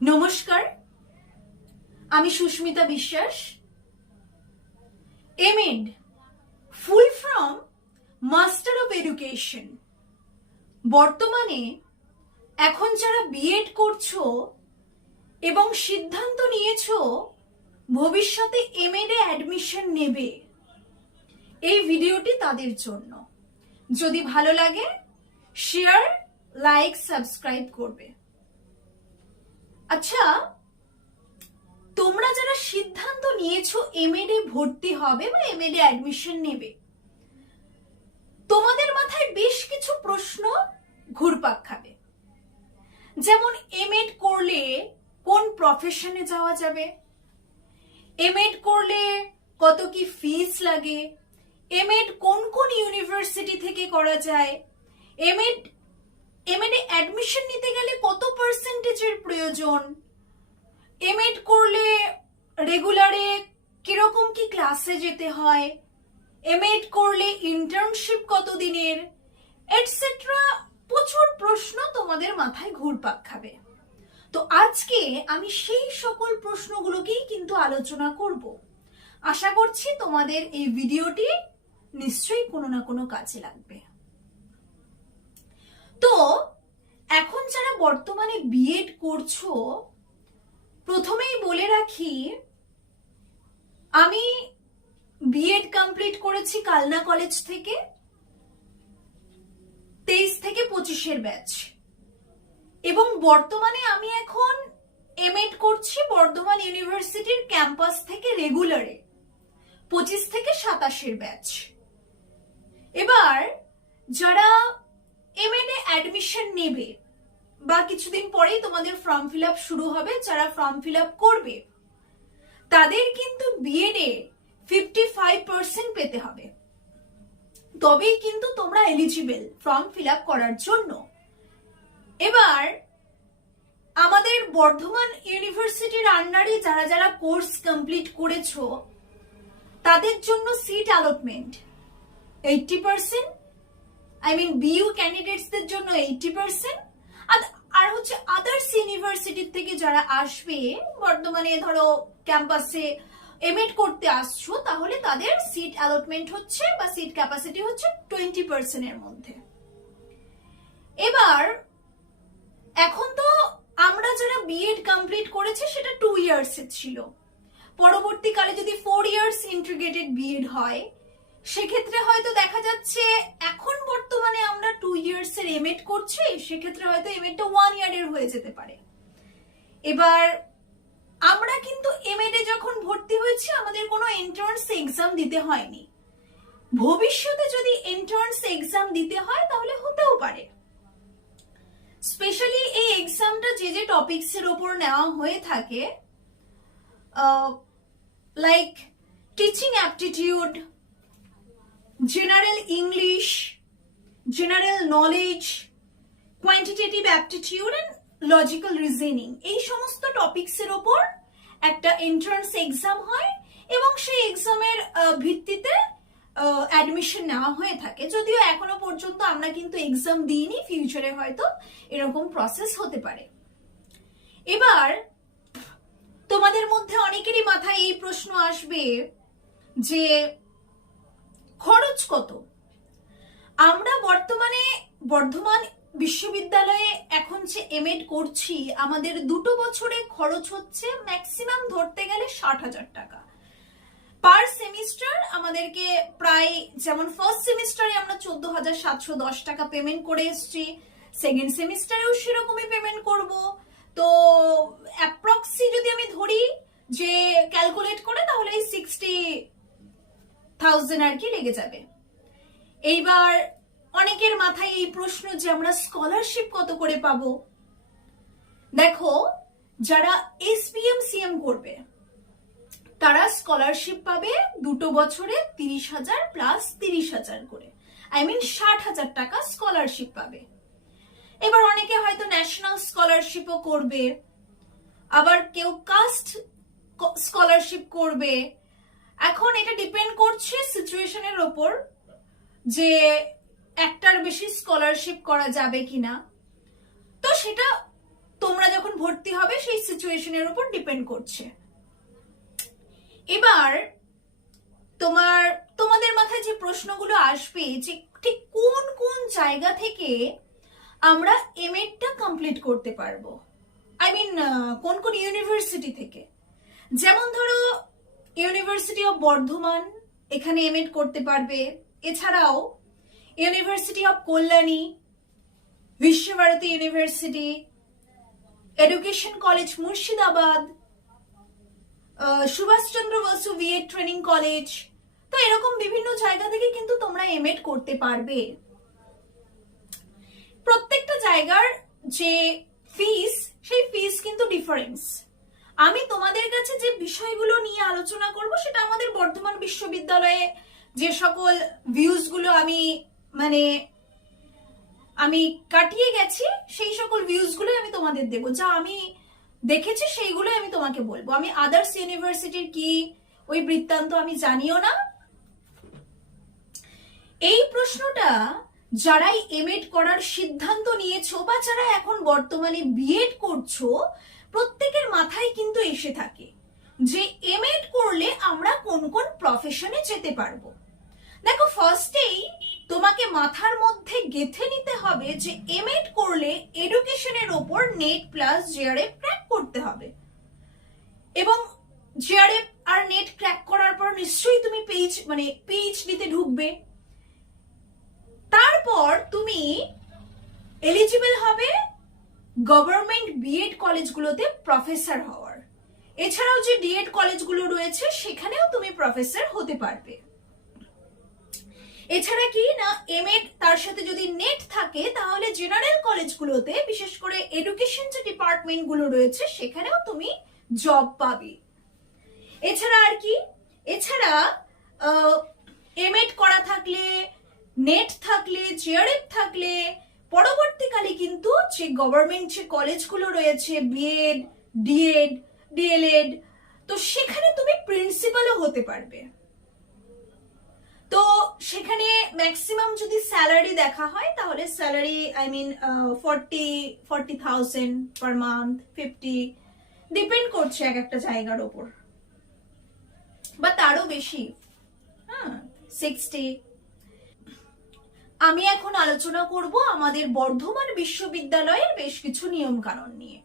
নমস্কার, আমি সুস্মিতা বিশ্বাস। M.Ed. full from master of education. বর্তমানে এখন যারা বিএড করছো এবং সিদ্ধান্ত নিয়েছো ভবিষ্যতে এমএড এ অ্যাডমিশন নেবে, এই ভিডিওটি তাদের জন্য। যদি ভালো লাগে শেয়ার, লাইক, সাবস্ক্রাইব করবে। আচ্ছা, তোমরা যারা সিদ্ধান্ত নিয়েছো এমএড এ ভর্তি হবে বা এমএড এ অ্যাডমিশন নেবে, তোমাদের মাথায় বেশ কিছু প্রশ্ন ঘুরপাক খাবে। যেমন, এমএড করলে কোন প্রফেশনে যাওয়া যাবে, এমএড করলে কত কি ফিস লাগে, এমএড কোন কোন ইউনিভার্সিটি থেকে করা যায়, এমএড এ অ্যাডমিশন নিতে গেলে কত পার্সেন্টেজের প্রয়োজন, এমএড করলে রেগুলারে কিরকম কি ক্লাসে যেতে হয়, এমএড করলে ইন্টার্নশিপ কত দিনের, এটসেট্রা। প্রচুর প্রশ্ন তোমাদের মাথায় ঘুরপাক খাবে। তো আজকে আমি সেই সকল প্রশ্নগুলোকেই কিন্তু আলোচনা করব। আশা করছি তোমাদের এই ভিডিওটি নিশ্চয়ই কোনো না কোনো কাজে লাগবে। তো এখন যারা বর্তমানে বিএড করছো, প্রথমেই বলে রাখি, আমি বিএড কমপ্লিট করেছি কালনা কলেজ থেকে, 23 থেকে 25-এর ব্যাচ, এবং বর্তমানে আমি এখন এমএড করছি বর্ধমান ইউনিভার্সিটির ক্যাম্পাস থেকে রেগুলারে, 25 থেকে 27-এর ব্যাচ। এবার যারা এমএড এ অ্যাডমিশন নেবে বা কিছুদিন পরেই তোমাদের ফর্ম ফিল আপ শুরু হবে, যারা ফর্ম ফিল আপ করবে তাদের কিন্তু বিএড এ 55% পেতে হবে, তবেই কিন্তু তোমরা এলিজিবল ফর্ম ফিল আপ করার জন্য। এবার আমাদের বর্ধমান ইউনিভার্সিটির আন্ডারে যারা যারা কোর্স কমপ্লিট করেছো তাদের জন্য সিট অ্যালটমেন্ট 80%, বিইউ ক্যান্ডিডেটসদের জন্য 80%, আর হচ্ছে আদার্স ইউনিভার্সিটি থেকে যারা আসবে, বর্তমানে ধরো ক্যাম্পাসে এমএড করতে আসছো, তাহলে তাদের সিট অ্যালটমেন্ট হচ্ছে বা সিট ক্যাপাসিটি হচ্ছে 20% এর মধ্যে। এবার এখন তো আমরা যারা বিএড কমপ্লিট করেছি সেটা 2 ইয়ার্স ছিল, পরবর্তীকালে যদি 4 ইয়ার্স ইন্টিগ্রেটেড বিএড হয় সেক্ষেত্রে হয়তো দেখা যাচ্ছে এখন বর্তমানে আমরা 2 ইয়ার্স এর এমএড করছি, সেক্ষেত্রে হয়তো এমএডটা 1 ইয়ারের হয়ে যেতে পারে। এবার আমরা কিন্তু এমএড এ যখন ভর্তি হয়েছি আমাদের কোনো এন্ট্রান্স এক্সাম দিতে হয়নি। ভবিষ্যতে যদি এন্ট্রান্স এক্সাম দিতে হয় তাহলে হতেও পারে। স্পেশালি এই এক্সামটা যে যে টপিকস এর উপর নেওয়া হয়ে থাকে, like teaching aptitude, general English, general knowledge, quantitative aptitude and logical reasoning, এই সমস্ত টপিকস এর উপর একটা এন্ট্রান্স এক্সাম হয় এবং সেই এক্সামের ভিত্তিতে অ্যাডমিশন নেওয়া হয়ে থাকে। যদিও এখনো পর্যন্ত আমরা কিন্তু এক্সাম দিইনি, ফিউচারে হয়তো এরকম প্রসেস হতে পারে। এবার তোমাদের মধ্যে অনেকেরই মাথায় এই প্রশ্ন আসবে যে খরচ কত। আমরা বর্তমানে বর্ধমান বিশ্ববিদ্যালয়ে এখন যে এমএড করছি, আমাদের 2 বছরে খরচ হচ্ছে ম্যাক্সিমাম ধরতে গেলে 60,000 টাকা পার সেমিস্টার। আমাদেরকে প্রায়, যেমন ফার্স্ট সেমিস্টারে আমরা 14,710 টাকা পেমেন্ট করে এসছি, সেকেন্ড সেমিস্টারেও সেরকমই পেমেন্ট করব। তো অ্যাপ্রক্সি যদি আমি ধরি যে ক্যালকুলেট করে, তাহলে 60,000 আর কি লেগে যাবে। এইবার অনেকের মাথায় এই প্রশ্ন যে আমরা স্কলারশিপ কত করে পাবো। দেখো, যারা এসপিএম-সিএম করবে তারা স্কলারশিপ পাবে 2 বছরে 30,000 প্লাস 30,000 করে, 60,000 টাকা স্কলারশিপ পাবে। এবার অনেকে হয়তো ন্যাশনাল স্কলারশিপও করবে, আবার কেউ কাস্ট স্কলারশিপ করবে। এখন এটা ডিপেন্ড করছে সিচুয়েশনের ওপর যে একটার বেশি স্কলারশিপ করা যাবে কিনা। তো সেটা তোমরা যখন ভর্তি হবে সেই সিচুয়েশনের উপর ডিপেন্ড করছে। এবার তোমাদের মাথায় যে প্রশ্নগুলো আসবে যে ঠিক কোন কোন জায়গা থেকে আমরা এমএডটা কমপ্লিট করতে পারবো, আই মিন কোন কোন ইউনিভার্সিটি থেকে। যেমন ধরো ইউনিভার্সিটি অফ বর্ধমান, এখানে এমএড করতে পারবে। এছাড়াও university of Kalyani, Visva Bharati university, education college Murshidabad, Subhas Chandra Bose BEd training college, তো এরকম বিভিন্ন জায়গা থেকে কিন্তু তোমরা এমএড করতে পারবে। প্রত্যেকটা জায়গার যে ফিস, সেই ফিস কিন্তু ডিফারেন্স। আমি তোমাদের কাছে যে বিষয়গুলো নিয়ে আলোচনা করব সেটা আমাদের বর্ধমান বিশ্ববিদ্যালয়ে যে সকল ভিউজ গুলো আমি কাটিয়ে গেছি, সেই সকল ভিউজ গুলো আমি তোমাদের দেবো, যা আমি দেখেছি সেইগুলো আমি তোমাকে বলবো। আমি আদার্স ইউনিভার্সিটির কি ওই বৃত্তান্ত আমি জানিও না। এই প্রশ্নটা যারাই এমএড করার সিদ্ধান্ত নিয়েছো বা যারা এখন বর্তমানে বিএড করছো, প্রত্যেকের মাথায় কিন্তু এসে থাকে যে এমএড করলে আমরা কোন কোন প্রফেশনে যেতে পারবো। দেখো, ফার্স্টেই তোমাকে মাথার মধ্যে গেঁথে নিতে হবে যে এমএড করলে এডুকেশনের ওপর নেট প্লাস জেআরএফ ক্র্যাক করতে হবে, এবং জেআরএফ আর নেট ক্র্যাক করার পর নিশ্চয়ই তুমি পিএইচডিতে ঢুকবে। তারপর তুমি এলিজিবল হবে গভর্নমেন্ট বিএড কলেজগুলোতে প্রফেসর হওয়ার। এছাড়াও যে ডিএড কলেজগুলো রয়েছে সেখানেও তুমি প্রফেসর হতে পারবে। এছাড়া কি না, এমএড তার সাথে যদি নেট থাকে তাহলে জেনারেল কলেজগুলোতে, বিশেষ করে এডুকেশন যে ডিপার্টমেন্ট গুলো রয়েছে সেখানেও তুমি জব পাবে। এছাড়া আর কি, এছাড়া এমএড করা থাকলে, নেট থাকলে, জেআরএফ থাকলে পরবর্তীকালে কিন্তু যে গভর্নমেন্ট যে কলেজগুলো রয়েছে, বিএড, ডিএড, ডিএলএড, তো সেখানে তুমি প্রিন্সিপালও হতে পারবে। তো সেখানে ম্যাক্সিমাম যদি স্যালারি দেখা হয় তাহলে স্যালারি 40,000 পার মান্থ, 50, ডিপেন্ড করছে এক একটা জায়গার ওপর, বা তারও বেশি, 60। আমি এখন আলোচনা করব আমাদের বর্ধমান বিশ্ববিদ্যালয়ের বেশ কিছু নিয়ম কানুন নিয়ে।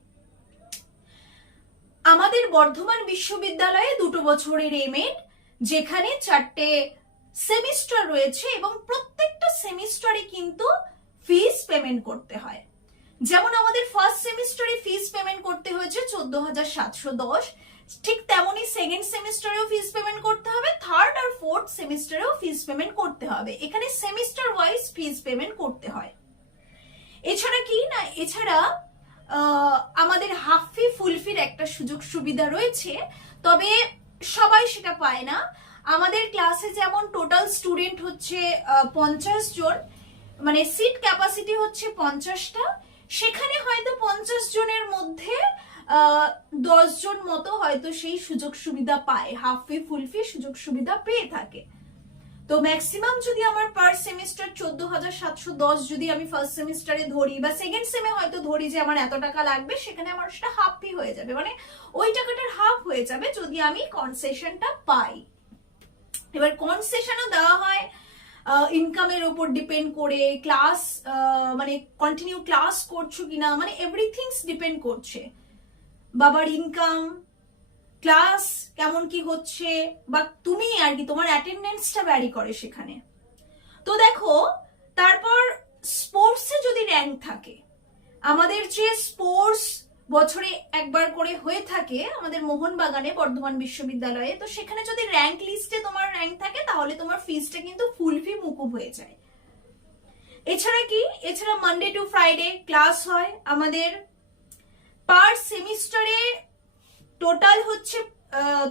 আমাদের বর্ধমান বিশ্ববিদ্যালয়ে 2 বছরের এমএড, যেখানে 4টে সেমিস্টার রয়েছে এবং প্রত্যেকটা সেমিস্টারে কিন্তু ফিস পেমেন্ট করতে হয়। যেমন আমাদের ফার্স্ট সেমিস্টারে ফিস পেমেন্ট করতে হয়েছে 14,710, ঠিক তেমনি সেকেন্ড সেমিস্টারেও ফিস পেমেন্ট করতে হবে, থার্ড আর ফোর্থ সেমিস্টারেও ফিস পেমেন্ট করতে হবে। এখানে সেমিস্টার ওয়াইজ ফিস পেমেন্ট করতে হয়। এছাড়া কি না, এছাড়া আমাদের হাফ ফি ফুল ফির একটা সুযোগ সুবিধা রয়েছে, তবে সবাই সেটা পায় না। আমাদের ক্লাসে যেমন টোটাল স্টুডেন্ট হচ্ছে 50 জন, মানে সিট ক্যাপাসিটি হচ্ছে 50টা, সেখানে হয়তো 50 জনের মধ্যে 10 জন মতো হয়তো সেই সুযোগ সুবিধা পায়, হাফ ফি ফুল ফি সুযোগ সুবিধা পেয়ে থাকে। তো ম্যাক্সিমাম যদি আমার পার সেমিস্টার 14,710 যদি আমি ফার্স্ট সেমিস্টারে ধরি বা সেকেন্ড সেমে হয়তো ধরি যে আমার এত টাকা লাগবে, সেখানে আমার সেটা হাফ ফি হয়ে যাবে, মানে ওই টাকাটার হাফ হয়ে যাবে যদি আমি কনসেশনটা পাই। এবার কনসেশনও দেওয়া হয় ইনকামের উপর ডিপেন্ড করে, ক্লাস কন্টিনিউ ক্লাস করছো কিনা, এভরিথিংস ডিপেন্ড করছে। বাবার ইনকাম, ক্লাস কেমন কি হচ্ছে, বা তুমি আর কি তোমার অ্যাটেন্ডেন্সটা ভ্যারি করে সেখানে। তো দেখো, তারপর স্পোর্টসে যদি র্যাঙ্ক থাকে, আমাদের যে স্পোর্টস বছরে একবার করে হয়ে থাকে আমাদের মোহনবাগানে বর্ধমান বিশ্ববিদ্যালয়ে, তো সেখানে যদি র্যাঙ্ক লিস্টে তোমার র্যাঙ্ক থাকে তাহলে তোমার ফিসটা কিন্তু ফুল ফি মুকুব হয়ে যায়। এছাড়া কি, এছাড়া মানডে টু ফ্রাইডে ক্লাস হয় আমাদের। পার সেমিস্টারে টোটাল হচ্ছে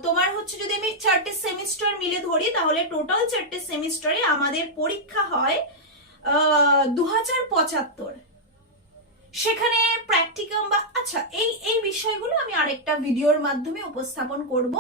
তোমার হচ্ছে, যদি আমি 4টে সেমিস্টার মিলে ধরি তাহলে টোটাল 4টে সেমিস্টারে আমাদের পরীক্ষা হয় 2075। সেখানে প্র্যাকটিকাম বা আচ্ছা এই বিষয়গুলো আমি আরেকটা ভিডিওর মাধ্যমে উপস্থাপন করব।